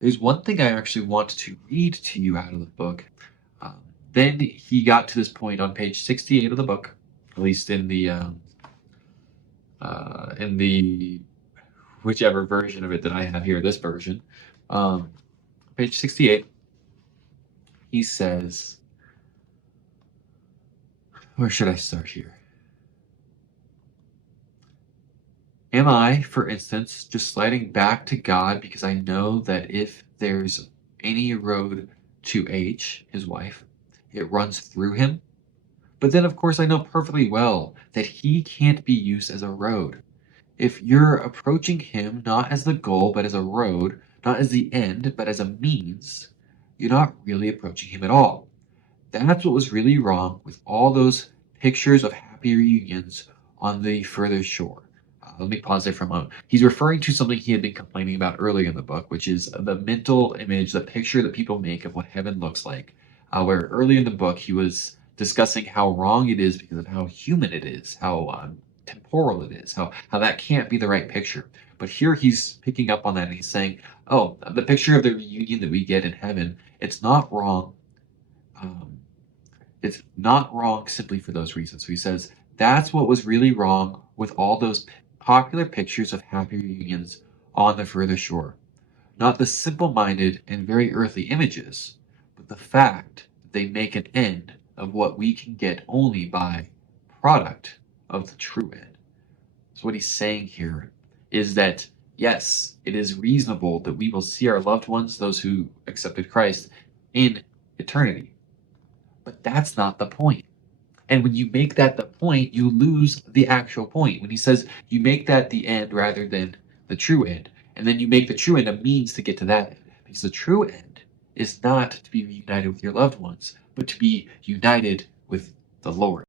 There's one thing I actually want to read to you out of the book. Um, then he got to this point on page 68 of the book, at least in the whichever version of it that I have here, this version. Um, page 68, he says, where should I start here? Am I, for instance, just sliding back to God because I know that if there's any road to H, his wife, it runs through him? But then, of course, I know perfectly well that he can't be used as a road. If you're approaching him not as the goal, but as a road, not as the end, but as a means, you're not really approaching him at all. That's what was really wrong with all those pictures of happy reunions on the further shore. Let me pause there for a moment. He's referring to something he had been complaining about earlier in the book, which is the mental image, the picture that people make of what heaven looks like. Where early in the book he was discussing how wrong it is because of how human it is, how temporal it is, how that can't be the right picture. But here he's picking up on that and he's saying, oh, the picture of the reunion that we get in heaven, it's not wrong. Um, it's not wrong simply for those reasons. So he says that's what was really wrong with all those popular pictures of happy reunions on the further shore. Not the simple minded and very earthly images, but the fact that they make an end of what we can get only by product of the true end. So, what he's saying here is that yes, it is reasonable that we will see our loved ones, those who accepted Christ, in eternity. But that's not the point. And when you make that the point, you lose the actual point. When he says you make that the end rather than the true end, and then you make the true end a means to get to that end. Because the true end is not to be reunited with your loved ones, but to be united with the Lord.